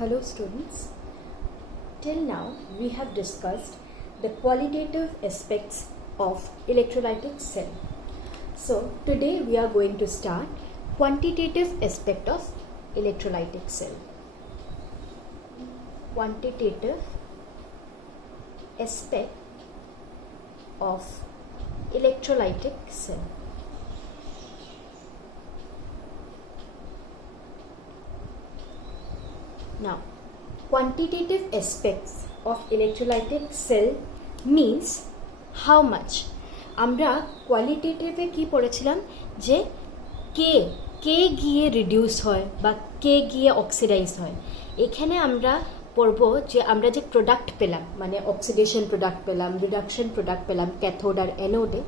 Hello students. Till now we have discussed the qualitative aspects of electrolytic cell. So today we are going to start quantitative aspect of electrolytic cell. Quantitative aspect of electrolytic cell. Now, quantitative aspects of electrolytic cell means how much. আমরা কোয়ালিটেটিভে কি পড়েছিলাম যে কে কে গিয়ে reduce হয় বা কে গিয়ে oxidise হয়। এখানে আমরা পড়ব যে আমরা যে প্রোডাক্ট পেলাম, মানে অক্সিডেশন প্রোডাক্ট পেলাম, রিডাকশন প্রোডাক্ট পেলাম ক্যাথোড আর অ্যানোডে,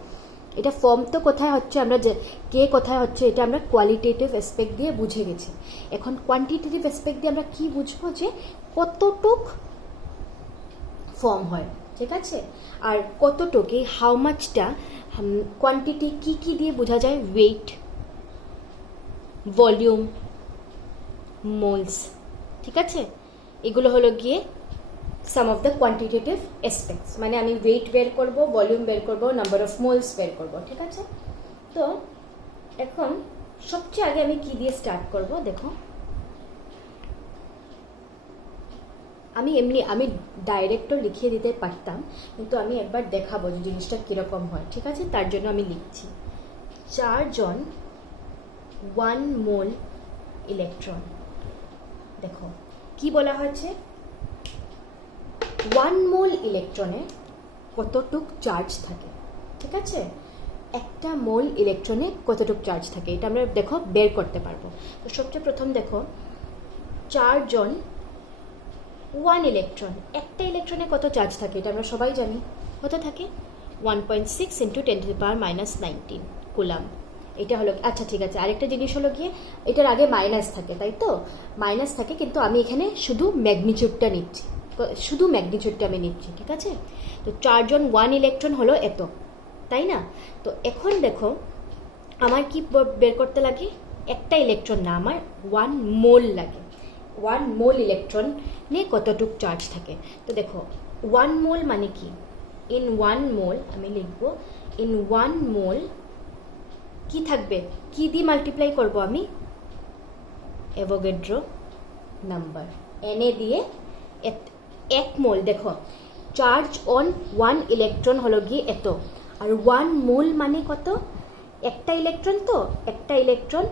এটা ফর্ম তো কোথায় হচ্ছে, আমরা যে কে কোথায় হচ্ছে এটা আমরা কোয়ালিটেটিভ অ্যাসপেক্ট দিয়ে বুঝে গেছি। এখন কোয়ান্টিটেটিভ অ্যাসপেক্ট দিয়ে আমরা কি বুঝবো যে কতটুক ফর্ম হয়, ঠিক আছে, আর কতটুক এই হাউ মাচটা কোয়ান্টিটি কি কি দিয়ে বোঝা যায়, ওয়েট, ভলিউম, মোলস, ঠিক আছে, এগুলো হলো গিয়ে সাম অফ দ্য কোয়ান্টিটেটিভ অ্যাসপেক্টস। মানে আমি ওয়েট বের করব, ভলিউম বের করব, নাম্বার অফ মোলস বের করব, ঠিক আছে। তো এখন সবচেয়ে আগে আমি কি দিয়ে স্টার্ট করব, দেখো আমি ডাইরেক্টও লিখিয়ে দিতে পারতাম, কিন্তু আমি একবার দেখাবো যে জিনিসটা কীরকম হয়, ঠিক আছে। তার জন্য আমি লিখছি 4 জন 1 মোল ইলেকট্রন। দেখো কি বলা হয়েছে, 1 মোল ইলেকট্রনে কতটুক চার্জ থাকে, ঠিক আছে, একটা মোল ইলেকট্রনে কতটুক চার্জ থাকে এটা আমরা দেখো বের করতে পারবো। তো সবচেয়ে প্রথম দেখো 4 জন 1 ইলেকট্রন, একটা ইলেকট্রনে কত চার্জ থাকে এটা আমরা সবাই জানি, কত থাকে 1.6 × 10⁻⁻19 কুলাম। এটা হলো, আচ্ছা ঠিক আছে, আরেকটা জিনিস হলো গিয়ে এটার আগে মাইনাস থাকে, তাই তো, মাইনাস থাকে, কিন্তু আমি এখানে শুধু ম্যাগনিচিউডটা নিচ্ছি, শুধু ম্যাগনিচিউডটা আমি নিচ্ছি, ঠিক আছে। তো 4 জন 1 ইলেকট্রন হলো এত, তাই না। তো এখন দেখো আমার কি বের করতে লাগে, একটা ইলেকট্রন না, আমার 1 মোল লাগে। 1 মোল ইলেকট্রন নিয়ে কতটুক চার্জ থাকে। তো দেখো 1 মোল মানে কি, ইন 1 মোল আমি লিখবো ইন 1 মোল কি থাকবে, কি দিয়ে মাল্টিপ্লাই করব আমি, অ্যাভোগাড্রো নাম্বার, এনএ দিয়ে। 1 মোল দেখো চার্জ অন 1 ইলেকট্রন হলো গিয়ে এত, আর 1 মোল মানে কত, একটা ইলেকট্রন, তো একটা ইলেকট্রন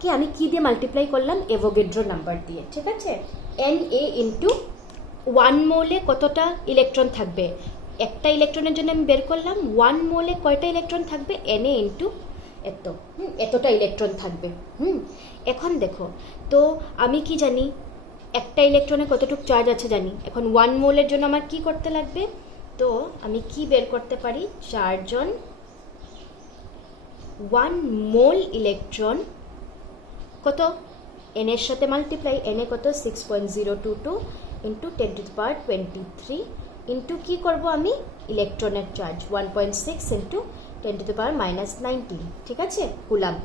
কি আমি কি দিয়ে মাল্টিপ্লাই করলাম, অ্যাভোগাড্রো নাম্বার দিয়ে, ঠিক আছে। এনএ ইন্টু 1 মোলে কতটা ইলেকট্রন থাকবে, একটা ইলেকট্রনের জন্য আমি বের করলাম 1 মোলে কয়টা ইলেকট্রন থাকবে, এনএ ইন্টু এতটা ইলেকট্রন থাকবে। এখন দেখো তো আমি কি জানি একটা ইলেকট্রনে কতটুকু চার্জ আছে জানি, এখন 1 মোলের জন্য আমার কি করতে লাগবে, তো আমি কি বের করতে পারি, 4 জন 1 মোল ইলেকট্রন কত, এন এর সাথে মাল্টিপ্লাই, এনে কত 6.022 × 10⁻23 ইন্টু কি করব আমি, ইলেকট্রনের চার্জ 1.6 × 10⁻⁻19, ঠিক আছে, কুলাম।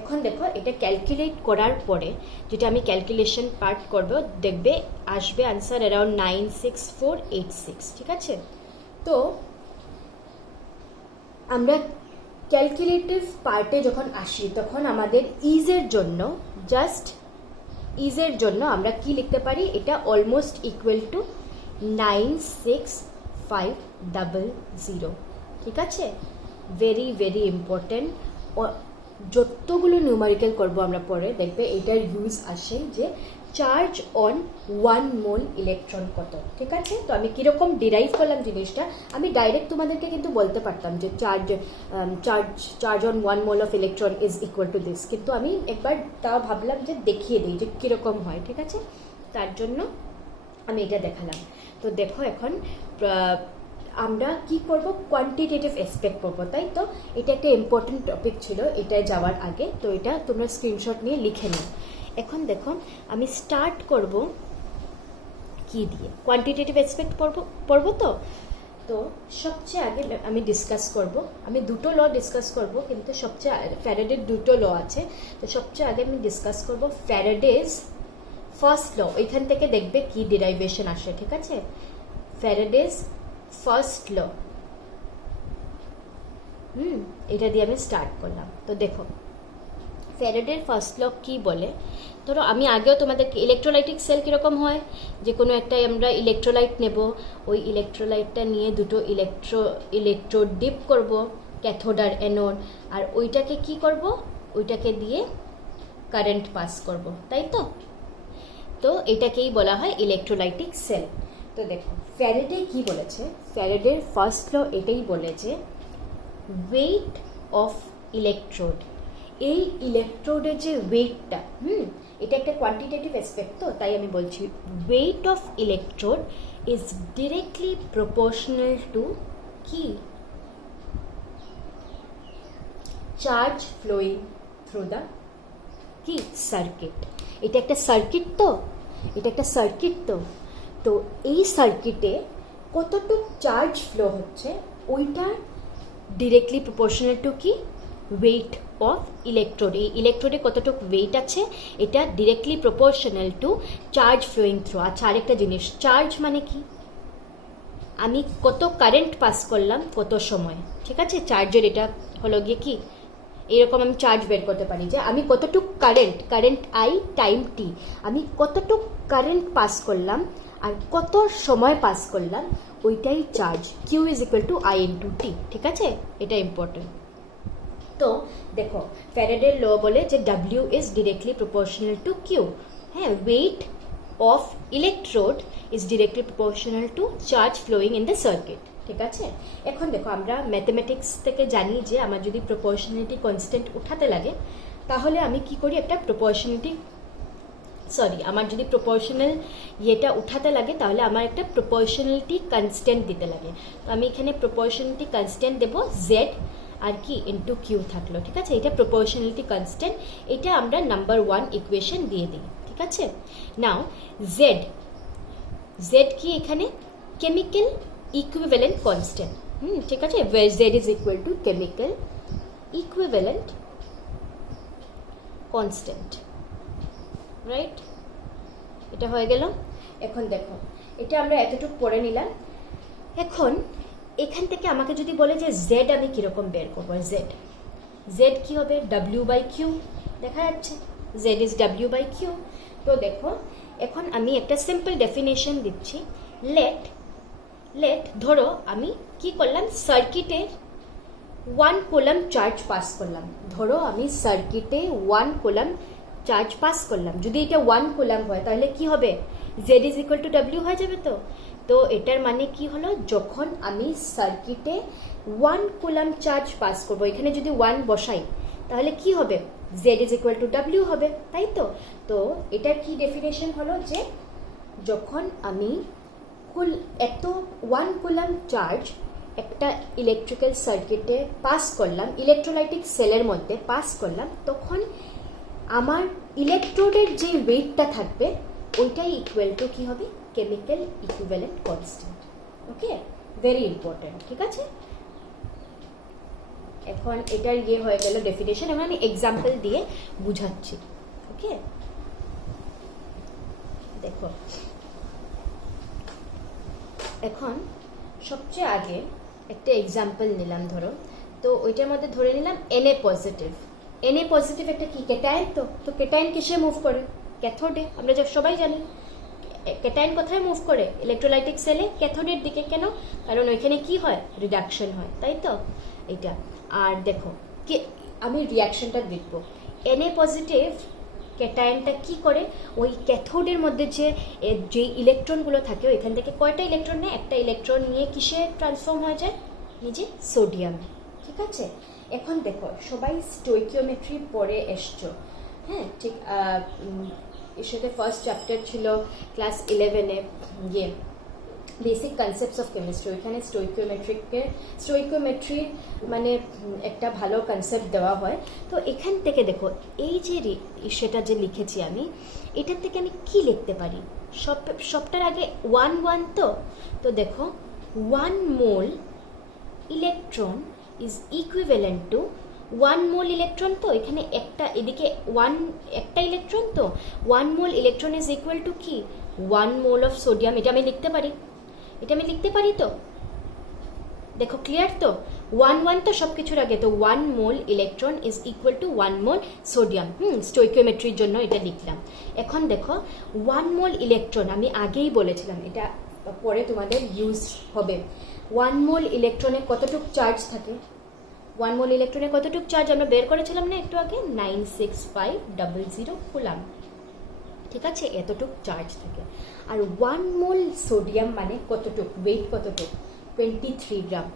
এখন দেখো এটা ক্যালকুলেট করার পরে যেটা আমি ক্যালকুলেশন পার্ট করব, দেখবে আসবে আনসার অ্যারাউন্ড 96486, ঠিক আছে। তো আমরা ক্যালকুলেটিভ পার্টে যখন আসি তখন আমাদের ইজের জন্য, জাস্ট ইজের জন্য আমরা কি লিখতে পারি, এটা অলমোস্ট ইকুয়াল টু 96500, ঠিক আছে। ভেরি ভেরি ইম্পর্টেন্ট, যতগুলো নিউমারিক্যাল করব আমরা পরে দেখবে এটার ইউজ আসে যে চার্জ অন 1 মোল ইলেকট্রন কত, ঠিক আছে। তো আমি কীরকম ডিরাইভ করলাম জিনিসটা, আমি ডাইরেক্ট তোমাদেরকে কিন্তু বলতে পারতাম যে charge on 1 mole of electron is equal to this, কিন্তু আমি একবার তাও ভাবলাম যে দেখিয়ে দিই যে কীরকম হয়, ঠিক আছে, তার জন্য আমি এটা দেখালাম। তো দেখো এখন আমরা কি করব, কোয়ান্টিটেটিভ অ্যাসপেক্ট করবো, তাই তো। এটা একটা ইম্পর্টেন্ট টপিক ছিল এটায় যাওয়ার আগে, তো এটা তোমরা স্ক্রিনশট নিয়ে লিখে নাও। এখন দেখো আমি স্টার্ট করব কি দিয়ে, কোয়ান্টিটেটিভ অ্যাসপেক্ট পড়বো। তো সবচেয়ে আগে আমি ডিসকাস করব, আমি দুটো ল ডিসকাস করব, কিন্তু সবচেয়ে ফ্যারাডের দুটো ল আছে, তো সবচেয়ে আগে আমি ডিসকাস করব ফার্স্ট ল, ওইখান থেকে দেখবে কি ডিরাইভেশন আসে, ঠিক আছে? ফ্যারাডেজ ফার্স্ট ল, এটা দিয়ে আমি স্টার্ট করলাম। তো দেখো ফ্যারাডের ফার্স্ট ল কি বলে, ধরো আমি আগেও তোমাদেরকে ইলেকট্রোলাইটিক সেল কীরকম হয়, যে কোনো একটা আমরা ইলেকট্রোলাইট নেব, ওই ইলেকট্রোলাইটটা নিয়ে দুটো ইলেকট্রোড ডিপ করব, ক্যাথোড আর অ্যানোড, আর ওইটাকে কি করব, ওইটাকে দিয়ে কারেন্ট পাস করব, তাই তো? তো এটাকেই বলা হয় ইলেকট্রোলাইটিক সেল। তো দেখো ফ্যারাডে কি বলেছে, ফ্যারাডের ফার্স্ট ল এটাই বলে যে ওয়েট অফ ইলেকট্রোড, এই ইলেকট্রোডের যে ওয়েটটা, এটা একটা কোয়ান্টিটেটিভ অ্যাসপেক্ট, তো তাই আমি বলছি wait of electrode is directly proportional to কি, চার্জ ফ্লোয়িং থ্রু দ্য কি সার্কিট। এটা একটা সার্কিট, তো এটা একটা সার্কিট, তো এই সার্কিটে কতটুক চার্জ ফ্লো হচ্ছে ওইটা ডিরেক্টলি প্রপোর্শনাল টু কি, ওয়েট অফ ইলেকট্রোড। এই ইলেকট্রোডে কতটুক ওয়েট আছে এটা directly proportional to charge flowing through. আচ্ছা আরেকটা জিনিস, চার্জ মানে কি, আমি কত কারেন্ট পাস করলাম কত সময়, ঠিক আছে? চার্জের এটা হলো গিয়ে কি, এরকম আমি চার্জ বের করতে পারি যে আমি কতটুক কারেন্ট আই টাইম টি, আমি কতটুক কারেন্ট পাস করলাম আর কত সময় পাস করলাম, ওইটাই charge. Q is equal to I into T, ঠিক আছে? এটা ইম্পর্টেন্ট। তো দেখো ফ্যারাডের ল বলে যে W is directly proportional to Q, হ্যাঁ, weight of electrode is directly proportional to charge flowing in the circuit, ঠিক আছে? এখন দেখো আমরা ম্যাথমেটিক্স থেকে জানি যে আমার যদি প্রপোর্শনালিটি কনস্ট্যান্ট উঠাতে লাগে তাহলে আমি কি করি, একটা আমার যদি প্রপোর্শনাল ইয়েটা উঠাতে লাগে তাহলে আমার একটা প্রপোর্শনালিটি কনস্ট্যান্ট দিতে লাগে। তো আমি এখানে প্রপোর্শনালিটি কনস্ট্যান্ট দেবো জেড আর কি ইন্টু কিউ থাকলো, ঠিক আছে? এটা প্রপোর্শনালিটি কনস্ট্যান্ট, এটা আমরা নাম্বার 1 ইকুয়েশন দিয়ে দিই, ঠিক আছে? নাও জেড কি এখানে কেমিক্যাল ইকুইভ্যালেন্ট কনস্ট্যান্ট, ঠিক আছে? Z is equal two chemical equivalent constant, right? এটা হয়ে গেল। এখন দেখো এটা আমরা এতটুকু পড়ে নিলাম। এখন এখান থেকে আমাকে যদি বলে যে জেড আমি কীরকম বের করবো, জেড কি হবে, ডাব্লিউ বাই কিউ, দেখা যাচ্ছে Z is W by Q. তো দেখো এখন আমি একটা সিম্পল ডেফিনেশন দিচ্ছি। লেট ধরো আমি কি করলাম, সার্কিটে 1 কুলম চার্জ পাস করলাম, ধরো আমি সার্কিটে 1 কুলম চার্জ পাস করলাম। যদি এটা 1 কুলম হয় তাহলে কি হবে, Z is equal two W হয়ে যাবে। তো এটার মানে কি হলো, যখন আমি সার্কিটে 1 কুলম চার্জ পাস করবো, এখানে যদি 1 বসাই তাহলে কি হবে, Z is equal two W হবে, তাই তো? তো এটার কি ডেফিনেশন হলো যে যখন আমি 1 কুলম চার্জ একটা ইলেকট্রিক্যাল সার্কিটে পাস করলাম, ইলেকট্রোলাইটিক সেলের মধ্যে পাস করলাম, তখন আমার ইলেকট্রোডের যে ওয়েটটা থাকবে ওইটাই ইকুয়াল টু কি হবে, কেমিক্যাল ইকুইভ্যালেন্ট কনস্ট্যান্ট। ওকে, ভেরি ইম্পর্টেন্ট, ঠিক আছে? এখন এটার হয়ে গেল ডেফিনেশন, এবং আমি এক্সাম্পল দিয়ে বুঝাচ্ছি। ওকে, দেখো এখন সবচেয়ে আগে একটা এক্সাম্পল নিলাম, ধরো তো ওইটার মধ্যে ধরে নিলাম Na পজিটিভ একটা কি ক্যাটায়ন, তো ক্যাটায়ন কিসে মুভ করে, ক্যাথোডে। আমরা সবাই জানি ক্যাটায়ন কোথায় মুভ করে, ইলেকট্রোলাইটিক সেলে ক্যাথোডের দিকে। কেন, কারণ ওইখানে কি হয়, রিডাকশন হয়, তাই তো? এটা আর দেখো কি আমি রিয়াকশনটা দেখবো, Na পজিটিভ ক্যাটায়নটা কি করে, ওই ক্যাথোডের মধ্যে যে ইলেকট্রনগুলো থাকে ওইখান থেকে কয়টা ইলেকট্রন নেয়, একটা ইলেকট্রন নিয়ে কিসে ট্রান্সফর্ম হয়ে যায়, নিজে সোডিয়াম, ঠিক আছে? এখন দেখো সবাই স্টোইকিওমেট্রি পড়ে এসছো, হ্যাঁ ঠিক, এর সাথে ফার্স্ট চ্যাপ্টার ছিল ক্লাস 11-এ বেসিক কনসেপ্টস অফ কেমিস্ট্রি। ওইখানে স্টোইকিওমেট্রি মানে একটা ভালো কনসেপ্ট দেওয়া হয়। তো এখান থেকে দেখো এই যে সেটা যে লিখেছি আমি, এটার থেকে আমি কি লিখতে পারি, সবটার আগে 1 তো দেখো 1 mole electron is equivalent to 1 mole electron, তো এখানে একটা, এদিকে একটা ইলেকট্রন, তো 1 mole electron is equal to কি 1 মোল অফ সোডিয়াম। এটা আমি লিখতে পারি, তো দেখো ক্লিয়ার তো, 1 তো সব কিছুর আগে, তো 1 mole electron is equal to 1 mole sodium. স্টোইকিওমেট্রির জন্য এটা লিখলাম। এখন দেখো 1 মোল ইলেকট্রন আমি আগেই বলেছিলাম, এটা পরে তোমাদের ইউজ হবে। 1 মোল ইলেকট্রনে কতটুক চার্জ থাকে? 1 মোল ইলেকট্রনে কতটুক চার্জ আমরা বের করেছিলাম না একটু আগে, 96500 কুলাম। ঠিক আছে, এতটুক চার্জ থাকে। আর 1 মোল সোডিয়াম মানে কতটুক, ওয়েট কতটুক, 23 গ্রাম।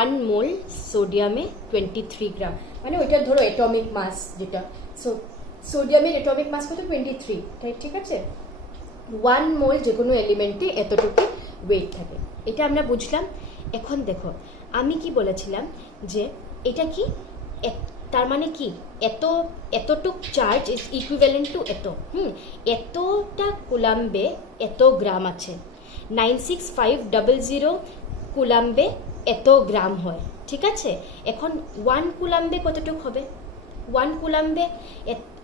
1 মোল সোডিয়ামে 23 গ্রাম, মানে ওইটা ধরো অ্যাটমিক মাস যেটা, সোডিয়ামের অ্যাটমিক মাস কত, 23, তাই ঠিক আছে। 1 মোল যে কোনো এলিমেন্টে এতটুকু ওয়েট থাকে, এটা আমরা বুঝলাম। এখন দেখো আমি কি বলেছিলাম যে এটা কি, তার মানে কি এতটুক চার্জ ইজ ইকুইভ্যালেন্ট টু এতটা কুলাম্বে এত গ্রাম আছে। 96500 কুলাম্বে এত গ্রাম হয়, ঠিক আছে। এখন 1 কুলাম্বে কতটুক হবে? 1 কুলাম্বে,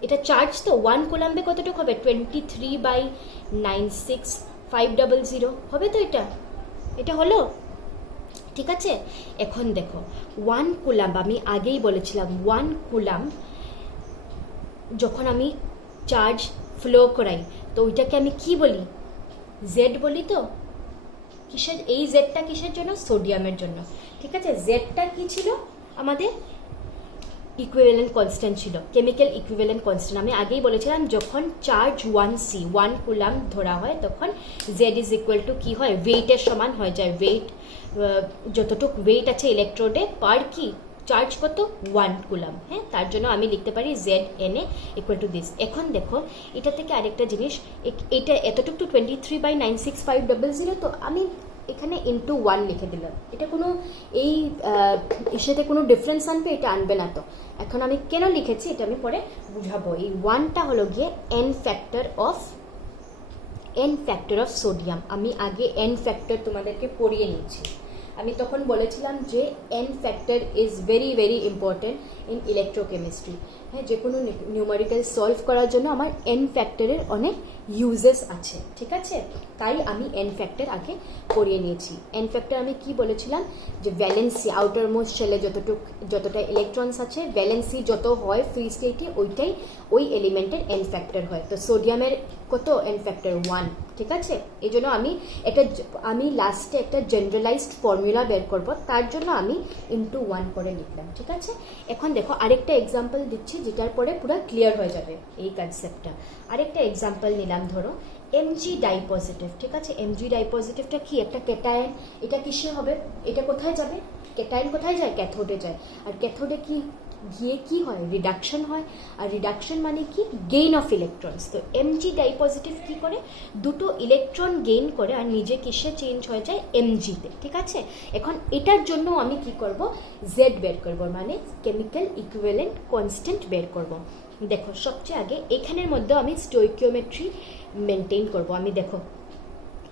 এটা চার্জ তো, 1 কুলাম্বে কতটুক হবে? 23/96500 হবে তো, এটা হলো, ঠিক আছে। এখন দেখো 1 কুলাম্ব, আমি আগেই বলেছিলাম 1 কুলাম্ব যখন আমি চার্জ ফ্লো করাই, তো ওইটাকে আমি কি বলি, জেড বলি। তো কিসের, এই জেডটা কিসের জন্য? সোডিয়ামের জন্য, ঠিক আছে। জেডটা কি ছিল আমাদের? ইকুইভ্যালেন্ট কনস্ট্যান্ট ছিল, কেমিক্যাল ইকুইভ্যালেন্ট কনস্ট্যান্ট। আমি আগেই বলেছিলাম যখন চার্জ 1 কুলাম ধরা হয় তখন জেড ইজ ইকুয়াল টু কি হয়, ওয়েটের সমান হয়ে যায়। ওয়েট, যতটুক ওয়েট আছে ইলেকট্রোডে পার কি চার্জ কত, 1 কুলাম। হ্যাঁ, তার জন্য আমি লিখতে পারি Z N A equal to this. এখন দেখো এটা থেকে আরেকটা জিনিস, এটা এতটুকু টু 23/96500, তো আমি এখানে ইন্টু 1 লিখে দিলাম। এটা কোনো এই এর সাথে কোনো ডিফারেন্স আনবে, এটা আনবে না। তো এখন আমি কেন লিখেছি এটা আমি পরে বুঝাবো। এই 1টা হলো গিয়ে এন ফ্যাক্টর অফ সোডিয়াম। আমি আগে এন ফ্যাক্টর তোমাদেরকে পড়িয়ে নিচ্ছি। আমি তখন বলেছিলাম যে N factor is very very important in electrochemistry. হ্যাঁ, যে কোনো নিউমারিক্যাল সলভ করার জন্য আমার এন ফ্যাক্টরের অনেক ইউজেস আছে, ঠিক আছে। তাই আমি এন ফ্যাক্টর আগে পড়িয়ে নিয়েছি। এন ফ্যাক্টর আমি কি বলেছিলাম, যে ভ্যালেন্সি, আউটার মোস্ট শেলে যতটা ইলেকট্রনস আছে, ভ্যালেন্সি যত হয় ফ্রি স্টেটে, ওইটাই ওই এলিমেন্টের এন ফ্যাক্টর হয়। তো সোডিয়ামের কত, এন ফ্যাক্টর 1, ঠিক আছে। এই জন্য আমি লাস্টে একটা জেনারেলাইজড ফর্মুলা বের করব, তার জন্য আমি ইন্টু 1 করে লিখলাম, ঠিক আছে। এখন দেখো আরেকটা এক্সাম্পল দিচ্ছি, যেটার পরে পুরো ক্লিয়ার হয়ে যাবে এই কনসেপ্টটা। আরেকটা এক্সাম্পল নিলাম, ধরো Mg ডাইপজিটিভ, ঠিক আছে। Mg ডাইপজিটিভটা কি, একটা ক্যাটায়ন। এটা কিসে হবে, এটা কোথায় যাবে, ক্যাটায়ন কোথায় যায়, ক্যাথোডে যায়। আর ক্যাথোডে কি গিয়ে কি হয়, রিডাকশন হয়। আর রিডাকশন মানে কি, গেইন অফ ইলেকট্রনস। তো Mg ডাইপজিটিভ কি করে, দুটো ইলেকট্রন গেইন করে আর নিজে কিসে চেঞ্জ হয়ে যায়, Mgতে, ঠিক আছে। এখন এটার জন্য আমি কি করব, জেড বের করব, মানে কেমিক্যাল ইকুইভ্যালেন্ট কনস্ট্যান্ট বের করব। দেখো সবচেয়ে আগে এখানের মধ্যে আমি স্টোইকিওমেট্রি মেনটেন করব। আমি দেখো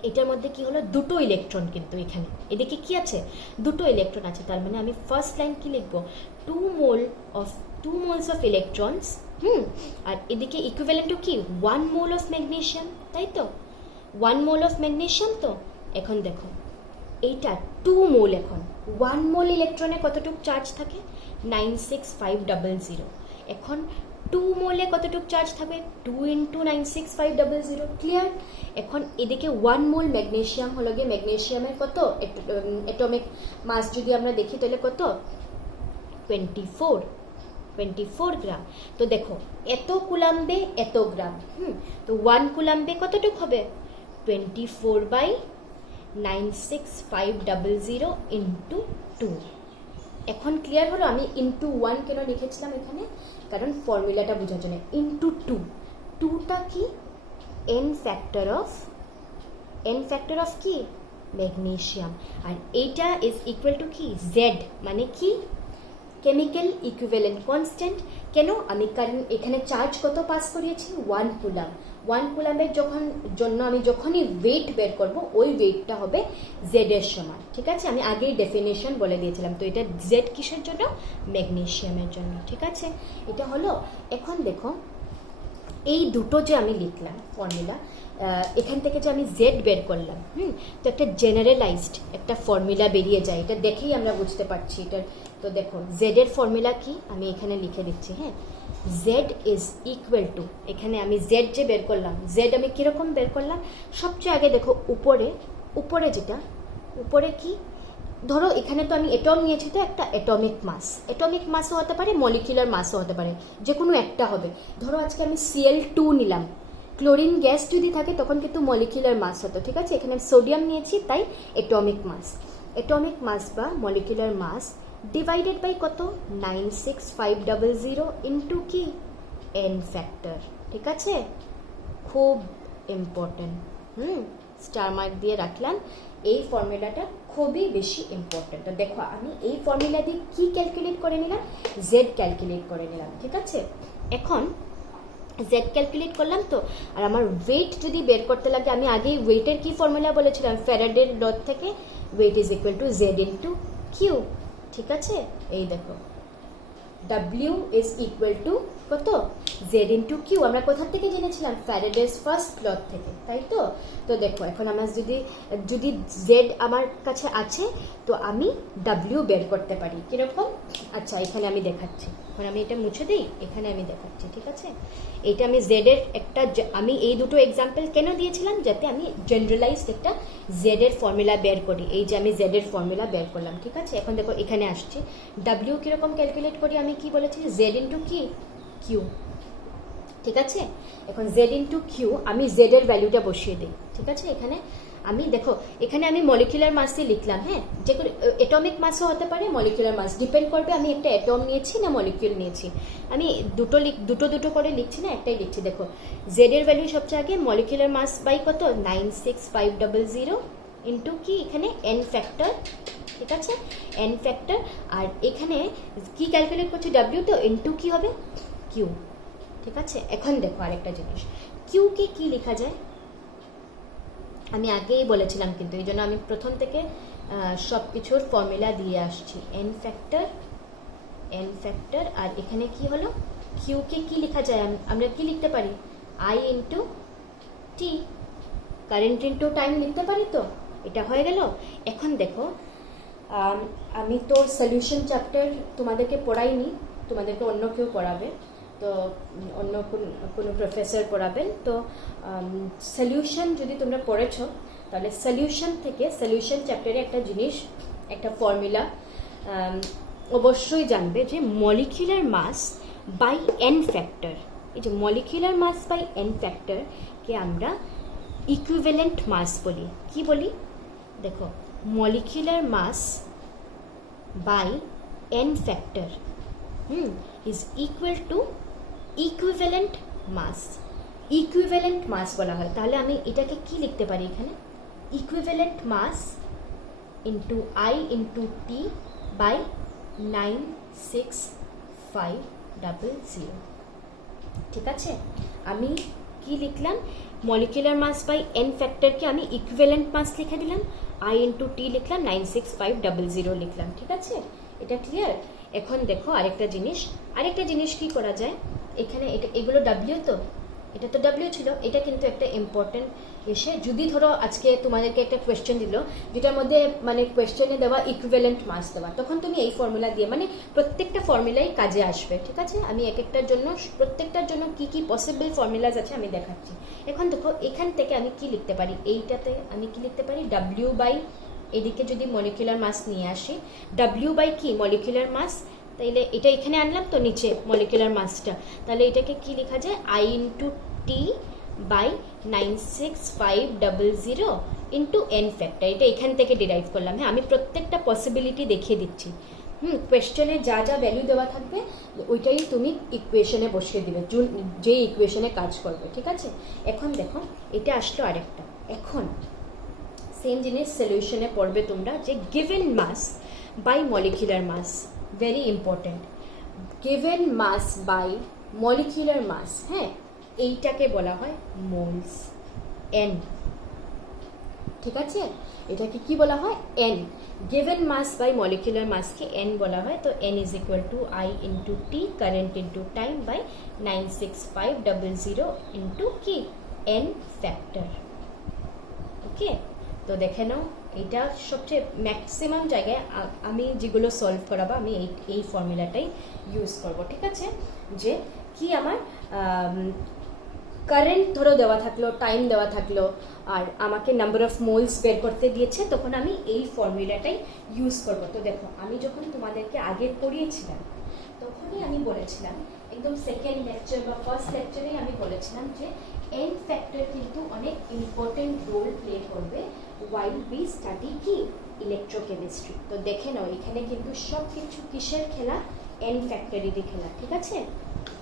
এটার মধ্যে কি হলো, দুটো ইলেকট্রন, কিন্তু এখানে এদিকে কি আছে, দুটো ইলেকট্রন আছে। তার মানে আমি ফার্স্ট লাইন কি লিখবো, 2 মোলস অফ ইলেকট্রনস। আর এদিকে ইকুইভ্যালেন্ট টু কি, 1 মোল অফ ম্যাগনেসিয়াম, তাই তো, 1 মোল অফ ম্যাগনেসিয়াম। তো এখন দেখো এইটা 2 মোল, এখন 1 মোল ইলেকট্রনে কতটুক চার্জ থাকে, 96500। এখন 2 মোলে কতটুক চার্জ থাকবে, 2 × 96500, ক্লিয়ার। এখন এদিকে 1 মোল ম্যাগনেসিয়াম হলো গিয়ে, ম্যাগনেসিয়ামের কত অ্যাটমিক মাস যদি আমরা দেখি তাহলে কত, 24 গ্রাম। তো দেখো এত কুলাম্বে এত গ্রাম, তো 1 কুলাম্বে কতটুক হবে, 24/96500 × 2। এখন ক্লিয়ার হলো। আমি ইন্টু 1 কেন লিখেছিলাম এখানে, কারণ ফর্মুলাটা বোঝার জন্য। ইন্টু 2টা কি, এন ফ্যাক্টর অফ কি, ম্যাগনেসিয়াম। আর এইটা ইজ ইকুয়াল টু কি, জেড, মানে কি, কেমিক্যাল ইকুইভ্যালেন্ট কনস্ট্যান্ট। কেন? আমি কারণ এখানে চার্জ কত পাস করিয়েছি, 1 কুলাম। 1 কুলামের জন্য আমি যখনই ওয়েট বের করব ওই ওয়েটটা হবে জেড এর সমান। ঠিক আছে, আমি আগেই ডেফিনেশন বলে দিয়েছিলাম। তো এটা জেড কিসের জন্য? ম্যাগনেসিয়ামের জন্য। ঠিক আছে, এটা হলো। এখন দেখো এই দুটো যে আমি লিখলাম ফর্মুলা, এখান থেকে যে আমি জেড বের করলাম, তো একটা জেনারেলাইজড একটা ফর্মুলা বেরিয়ে যায়। এটা দেখেই আমরা বুঝতে পারছি এটার। তো দেখো জেড এর ফর্মুলা কি, আমি এখানে লিখে দিচ্ছি। হ্যাঁ, জেড ইজ ইকুয়াল টু, এখানে আমি জেড যে বের করলাম, জেড আমি কীরকম বের করলাম? সবচেয়ে আগে দেখো উপরে যেটা, উপরে কি, ধরো এখানে তো আমি এটম নিয়েছি, তো একটা অ্যাটমিক মাসও হতে পারে, মলিকুলার মাসও হতে পারে, যে কোনো একটা হবে। ধরো আজকে আমি Cl2 নিলাম, ক্লোরিন গ্যাস যদি থাকে তখন কিন্তু মলিকুলার মাস হতো। ঠিক আছে, এখানে সোডিয়াম নিয়েছি তাই অ্যাটমিক মাস বা মলিকুলার মাস ডিভাইডেড বাই কত, 96500 ইন্টু কি, এন ফ্যাক্টর। ঠিক আছে, খুব ইম্পর্টেন্ট। স্টার মার্ক দিয়ে রাখলাম। এই ফর্মুলাটা খুবই বেশি ইম্পর্টেন্ট। তো দেখো আমি এই ফর্মুলা দিয়ে কি ক্যালকুলেট করে নিলাম, জেড ক্যালকুলেট করে নিলাম। ঠিক আছে, এখন জেড ক্যালকুলেট করলাম তো, আর আমার ওয়েট যদি বের করতে লাগে, আমি আগেই ওয়েটের কি ফর্মুলা বলেছিলাম, ফ্যারাডের ল থেকে weight is equal to Z into Q. ঠিক আছে, এই দেখো W ইজ ইকুয়াল টু কত, জেড ইন্টু কিউ। আমরা কোথা থেকে জেনেছিলাম? ফ্যারাডেস ফার্স্ট ল থেকে, তাই তো? তো দেখো এখন আমার যদি জেড আমার কাছে আছে তো আমি W বের করতে পারি। কীরকম? আচ্ছা এখানে আমি দেখাচ্ছি, এখন আমি এটা মুছে দিই, এখানে আমি দেখাচ্ছি। ঠিক আছে, এইটা আমি জেডের একটা, আমি এই দুটো এক্সাম্পল কেন দিয়েছিলাম? যাতে আমি জেনারেলাইজড একটা জেডের ফর্মুলা বের করি। এই যে আমি জেডের ফর্মুলা বের করলাম। ঠিক আছে, এখন দেখো এখানে আসছে W কীরকম ক্যালকুলেট করি, আমি কি বলেছি, জেড ইন্টু কি, কিউ। ঠিক আছে, এখন জেড ইন্টু কিউ আমি জেডের ভ্যালুটা বসিয়ে দিই। ঠিক আছে, এখানে আমি দেখো এখানে আমি মলিকুলার মাসই লিখলাম। হ্যাঁ, যে কোনো অ্যাটমিক মাসও হতে পারে, মলিকুলার মাস ডিপেন্ড করবে আমি একটা অ্যাটম নিয়েছি না মলিকুল নিয়েছি। আমি দুটো করে লিখছি না, একটাই লিখছি। দেখো জেড এর ভ্যালু সবচেয়ে আগে, মলিকুলার মাস বাই কত, 96500 ইন্টু কি, এখানে এন ফ্যাক্টর। ঠিক আছে, এন ফ্যাক্টর। আর এখানে কি ক্যালকুলেট করছি, ডাব্লিউ, তো ইন্টু কি হবে, কিউ। ঠিক আছে, এখন দেখো আরেকটা জিনিস, কিউকে কি লেখা যায়? আমি আগেই বলেছিলাম, কিন্তু এই জন্য আমি প্রথম থেকে সব কিছুর ফর্মুলা দিয়ে আসছি। এন ফ্যাক্টর, আর এখানে কি হলো, কিউকে কি লেখা যায়? আমরা কি লিখতে পারি, I into T, current into time লিখতে পারি। তো এটা হয়ে গেল। এখন দেখো আমি তো সলিউশন চ্যাপ্টার তোমাদেরকে পড়াইনি, তোমাদেরকে অন্য কেউ পড়াবে, তো অন্য কোনো প্রফেসর পড়াবেন। তো সলিউশন যদি তোমরা পড়েছো তাহলে সলিউশন থেকে, সলিউশন চ্যাপ্টারে একটা জিনিস, একটা ফর্মুলা অবশ্যই জানবে, যে molecular mass by N factor. এই যে মলিকুলার মাস বাই এন ফ্যাক্টরকে আমরা ইকুইভ্যালেন্ট মাস বলি। কি বলি? দেখো molecular mass by N factor is equal to equivalent mass বলা হয়। তাহলে আমি এটাকে কি লিখতে পারি এখানে, equivalent mass into I into T by 96500। ঠিক আছে, আমি কি লিখলাম, মলিকুলার মাস বাই এন ফ্যাক্টরকে আমি ইকুইভ্যালেন্ট মাস লিখে দিলাম, আই ইন্টু টি লিখলাম, 96500 লিখলাম। ঠিক আছে, এটা ক্লিয়ার? এখন দেখো আরেকটা জিনিস কি করা যায়, এখানে এগুলো ডাব্লিউ, তো এটা তো ডাব্লিউ ছিল, এটা কিন্তু একটা ইম্পর্টেন্ট এসে, যদি ধরো আজকে তোমাদেরকে একটা কোয়েশ্চেন দিল যেটার মধ্যে মানে কোয়েশ্চেনে দেওয়া ইকুইভ্যালেন্ট মাস দেওয়া, তখন তুমি এই ফর্মুলা দিয়ে, মানে প্রত্যেকটা ফর্মুলাই কাজে আসবে। ঠিক আছে, আমি প্রত্যেকটার জন্য কি কি পসিবল ফর্মুলাস আছে আমি দেখাচ্ছি। এখন দেখো এখান থেকে আমি কি লিখতে পারি, এইটাতে আমি কি লিখতে পারি, ডাব্লিউ বাই, এদিকে যদি মলিকুলার মাস নিয়ে আসি, ডাব্লিউ বাই কি, মলিকুলার মাস, তাইলে এটা এখানে আনলাম তো নিচে মলিকুলার মাসটা, তাহলে এটাকে কি লেখা যায়, I into T by 96500 into N factor. এটা এখান থেকে ডিরাইভ করলাম। হ্যাঁ, আমি প্রত্যেকটা পসিবিলিটি দেখিয়ে দিচ্ছি। কোয়েশ্চেনে যা ভ্যালু দেওয়া থাকবে ওইটাই তুমি ইকুয়েশনে বসিয়ে দিবে, যে ইকুয়েশনে কাজ করবে। ঠিক আছে, এখন দেখো এটা আসলো আরেকটা। এখন সেম জিনিস সলিউশনে পড়বে তোমরা, যে given mass by molecular mass. Very important, given mass by molecular mass, হ্যাঁ, এইটাকে বলা হয় মোলস, এন, ঠিক আছে, এটাকে কি বলা হয়, N. Given mass by molecular মাসকে এন বলা হয়। তো N is equal to I into T, current into time, by 96500 into কি, এন ফ্যাক্টর। ওকে, তো দেখে নাও, এটা সবচেয়ে ম্যাক্সিমাম জায়গায় আমি যেগুলো সলভ করাবো আমি এই ফর্মুলাটাই ইউজ করব, ঠিক আছে। যে কি আমার কারেন্ট ধরো দেওয়া থাকলো, টাইম দেওয়া থাকলো, আর আমাকে নাম্বার অফ মোলস বের করতে দিয়েছে, তখন আমি এই ফর্মুলাটাই ইউজ করব। তো দেখো, আমি যখন তোমাদেরকে আগে পড়িয়েছিলাম তখনই আমি বলেছিলাম, একদম সেকেন্ড লেকচার বা ফার্স্ট লেকচারেই আমি বলেছিলাম যে এন ফ্যাক্টর কিন্তু অনেক ইম্পর্টেন্ট রোল প্লে করবে while we study কি, ইলেকট্রোকেমিস্ট্রি। তো দেখে নাও, এখানে কিন্তু সব কিছু কিসের খেলা, এন ফ্যাক্টরেরই খেলা, ঠিক আছে।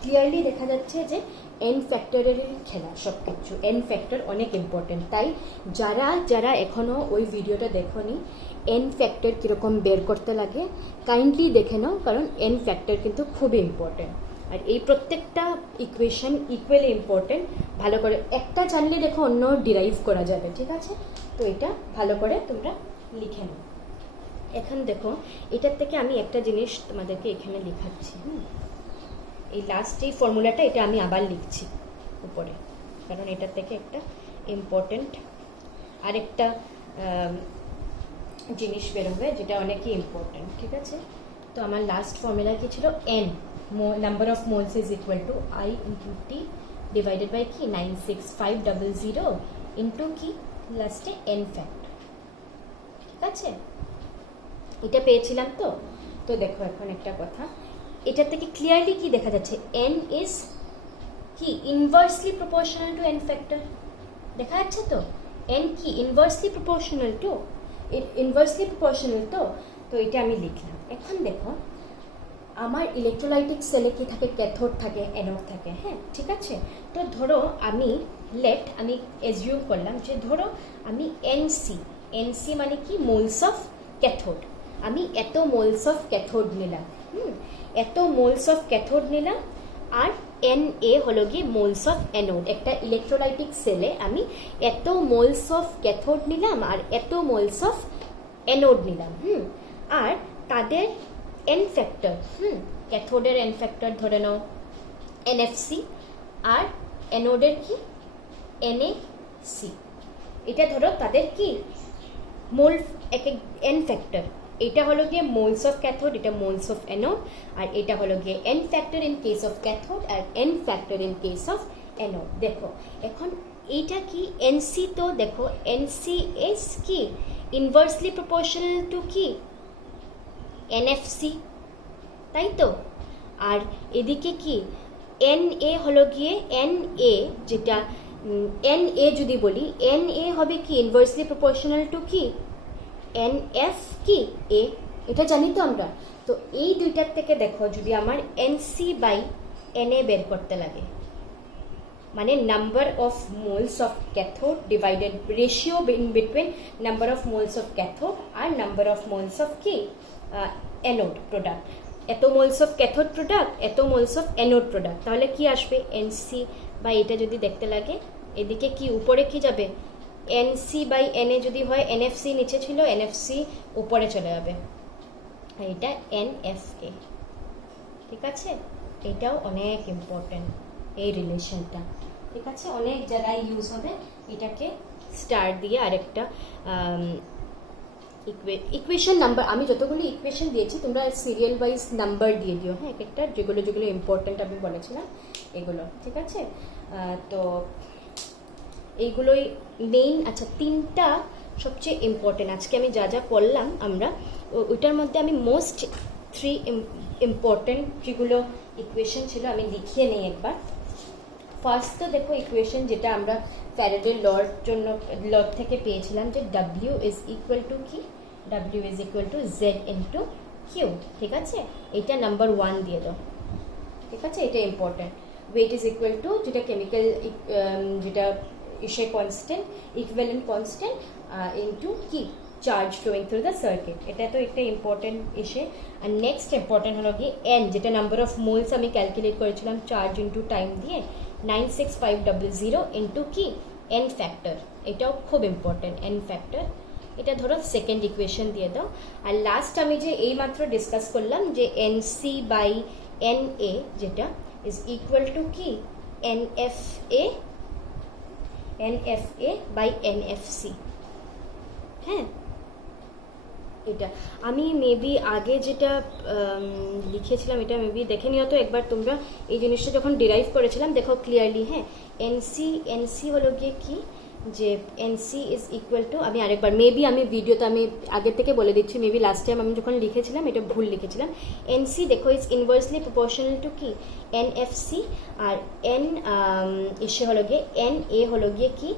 ক্লিয়ারলি দেখা যাচ্ছে যে এন ফ্যাক্টরেরই খেলা সব কিছু, এন ফ্যাক্টর অনেক ইম্পর্টেন্ট। তাই যারা যারা এখনও ওই ভিডিওটা দেখোনি, এন ফ্যাক্টর কীরকম বের করতে লাগে কাইন্ডলি দেখে নাও, কারণ এন ফ্যাক্টর কিন্তু খুবই ইম্পর্টেন্ট। আর এই প্রত্যেকটা ইকুয়েশন ইকুয়ালি ইম্পর্টেন্ট, ভালো করে একটা জানলে দেখো অন্য ডিরাইভ করা যাবে, ঠিক আছে। তো এটা ভালো করে তোমরা লিখে নাও। এখন দেখো, এটার থেকে আমি একটা জিনিস তোমাদেরকে এখানে লেখাচ্ছি, এই লাস্ট এই ফর্মুলাটা, এটা আমি আবার লিখছি উপরে, কারণ এটার থেকে একটা ইম্পর্টেন্ট আরেকটা জিনিস বেরোবে যেটা অনেকই ইম্পর্টেন্ট, ঠিক আছে। তো আমার লাস্ট ফর্মুলা কি ছিল, N, number of moles is equal to I into T divided by কি 96500 ইন্টু কি লাস্টে এন ফ্যাক্টর, ঠিক আছে। এটা পেয়েছিলাম তো। তো দেখো এখন একটা কথা, এটার থেকে ক্লিয়ারলি কি দেখা যাচ্ছে, এন ইজ কি inversely proportional two N factor, দেখা যাচ্ছে তো। এন কি ইনভার্সলি প্রপোর্শনাল টু, তো এটা আমি লিখলাম। এখন দেখো, আমার ইলেকট্রোলাইটিক সেলে কি থাকে, ক্যাথোড থাকে, অ্যানোড থাকে, হ্যাঁ, ঠিক আছে। তো ধরো আমি এজিউম করলাম যে ধরো আমি এনসি মানে কি, মোলস অফ ক্যাথোড, আমি এত মোলস অফ ক্যাথোড নিলাম, এত মোলস অফ ক্যাথোড নিলাম, আর এন এ হলো গিয়ে মোলস অফ অ্যানোড। একটা ইলেকট্রোলাইটিক সেলে আমি এত মোলস অফ ক্যাথোড নিলাম আর এত মোলস অফ অ্যানোড নিলাম, আর তাদের এন ফ্যাক্টর, ক্যাথোডের এন ফ্যাক্টর ধরে নাও এনএফসি, আর অ্যানোডের কি এনএসি। এটা ধরো তাদের কি মোল, এন ফ্যাক্টর, এটা হলো গিয়ে মোলস অফ ক্যাথোড, এটা মোলস অফ অ্যানোড, আর এটা হলো গিয়ে N factor in case of cathode আর N factor in case of anode. দেখো এখন এইটা কি, এনসি, তো দেখো এনসি ইজ কি ইনভার্সলি প্রপোর্শনাল টু কি এনএফসি, তাই তো। আর এদিকে কি এন এ হলো গিয়ে এন এ, যেটা এন এ যদি বলি, এন এ হবে কি ইনভার্সলি প্রপোর্শনাল টু কি এন এফ কি এ, এটা জানি তো আমরা। তো এই দুইটার থেকে দেখো, যদি আমার এনসি বাই এন এ বের করতে লাগে, মানে number of moles of cathode divided, ratio in between number of moles of cathode আর নাম্বার অফ মোলস অফ কি অ্যানোড প্রোডাক্ট, এত মোলস অফ ক্যাথোড প্রোডাক্ট, এত মোলস অফ অ্যানোড প্রোডাক্ট, তাহলে কি আসবে এনসি বা এটা যদি দেখতে লাগে, এদিকে কি উপরে কি যাবে, এনসি বাই এনএ যদি হয়, এনএফসি নিচে ছিল, এনএফসি উপরে চলে যাবে, আর এটা এনএফএ, ঠিক আছে। এটাও অনেক ইম্পর্টেন্ট এই রিলেশনটা, ঠিক আছে, অনেক জায়গায় ইউজ হবে। এটাকে স্টার দিয়ে আরেকটা ইকুয়েশন নাম্বার, আমি যতগুলো ইকুয়েশন দিয়েছি তোমরা সিরিয়াল ওয়াইজ নাম্বার দিয়ে দিও, হ্যাঁ, এক একটা, যেগুলো যেগুলো ইম্পর্টেন্ট আমি বলেছিলাম এগুলো, ঠিক আছে। তো এইগুলোই মেইন। আচ্ছা, তিনটা সবচেয়ে ইম্পর্টেন্ট আজকে আমি যা যা পড়লাম আমরা, ওইটার মধ্যে আমি মোস্ট 3 ইম্পর্টেন্ট যেগুলো ইকুয়েশন ছিল আমি লিখিয়ে নিই একবার। ফার্স্ট তো দেখো ইকুয়েশন যেটা আমরা ফ্যারাডের ল থেকে পেয়েছিলাম, যে ডাব্লিউ ইজ ইকুয়াল টু কি, W is equal to Z into Q, ঠিক আছে। এটা নাম্বার 1 দিয়ে দাও, ঠিক আছে, এটা important. Weight is equal to, যেটা কেমিক্যাল, যেটা ইসে কনস্ট্যান্ট, ইকুইভ্যালেন্ট কনস্ট্যান্ট ইন্টু কি charge flowing through the circuit. এটা তো একটা ইম্পর্টেন্ট ইস্যু। আর নেক্সট ইম্পর্টেন্ট হলো কি এন, যেটা নাম্বার অফ মোলস আমি ক্যালকুলেট করেছিলাম চার্জ ইন্টু টাইম দিয়ে 96500 ইন্টু কি এন ফ্যাক্টর, এটাও খুব ইম্পর্টেন্ট এন ফ্যাক্টর। এটা ধরো সেকেন্ড ইকুয়েশন দিয়ে দাও। আর লাস্ট আমি যে এইমাত্র ডিসকাস করলাম যে এনসি বাই এন এ, যেটা ইজ ইকুয়াল টু কি এনএফএ বাই এনএফসি। হ্যাঁ, এটা আমি মেবি আগে যেটা লিখেছিলাম এটা মেবি দেখে নিও তো একবার তোমরা, এই জিনিসটা যখন ডিরাইভ করেছিলাম দেখো ক্লিয়ারলি। হ্যাঁ, এনসি হলো গিয়ে কি, যে এনসি ইজ ইকুয়াল টু, আমি আরেকবার মেবি আমি ভিডিওতে আমি আগে থেকে বলে দিচ্ছি, মেবি লাস্ট টাইম আমি যখন লিখেছিলাম এটা ভুল লিখেছিলাম। এনসি দেখো ইজ ইনভার্সলি প্রপোর্শনাল টু কি এনএফসি, আর এন ইসে হলো গিয়ে এন এ হলো গিয়ে কি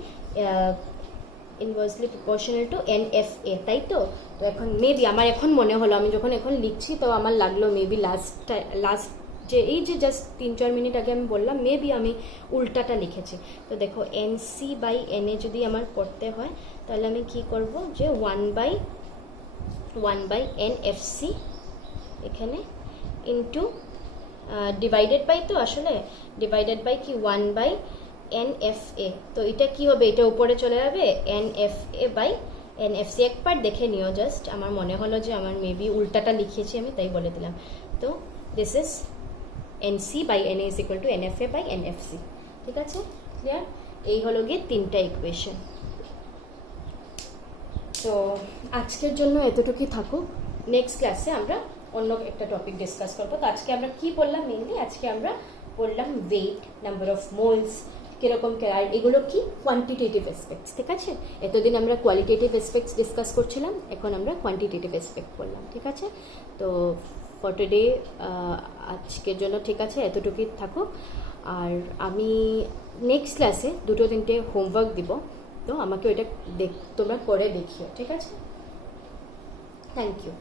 ইনভার্সলি প্রপোর্শনাল টু এনএফএ, তাই তো? তো এখন মেবি আমার এখন মনে হলো, আমি যখন এখন লিখছি তো আমার লাগলো মেবি লাস্ট যে এই যে জাস্ট 3-4 মিনিট আগে আমি বললাম মেবি আমি উল্টাটা লিখেছি। তো দেখো এনসি বাই এন এ যদি আমার করতে হয় তাহলে আমি কি করব, যে 1 বাই এনএফসি এখানে ইন্টু ডিভাইডেড বাই, তো আসলে ডিভাইডেড বাই কি 1 বাই এনএফএ। তো এটা কি হবে, এটা উপরে চলে যাবে এনএফএ বাই এনএফসি। একবার দেখে নিও জাস্ট, আমার মনে হলো যে আমার মেবি উল্টাটা লিখেছি আমি, তাই বলে দিলাম। তো this is NC by N is equal to NFA by NFC. ঠিক আছে, ক্লিয়ার? এই হলো গিয়ে 3টা ইকুয়েশন। তো আজকের জন্য এতটুকুই থাকুক, নেক্সট ক্লাসে আমরা অন্য একটা টপিক ডিসকাস করবো। তো আজকে আমরা কি পড়লাম, মেনলি আজকে আমরা পড়লাম ওয়েট, নাম্বার অফ মোলস, কিরকম আর এগুলো কি কোয়ান্টিটেটিভ অ্যাসপেক্টস। ঠিক আছে, এতদিন আমরা কোয়ালিটেটিভ অ্যাসপেক্টস ডিসকাস করছিলাম, এখন আমরা কোয়ান্টিটেটিভ অ্যাসপেক্ট পড়লাম। ঠিক আছে, তো ফর টুডে আজকের জন্য ঠিক আছে, এতটুকুই থাকুক। আর আমি নেক্সট ক্লাসে 2-3টে হোমওয়ার্ক দিব, তো আমাকে ওইটা তোমরা করে দেখিও। ঠিক আছে, থ্যাংক ইউ।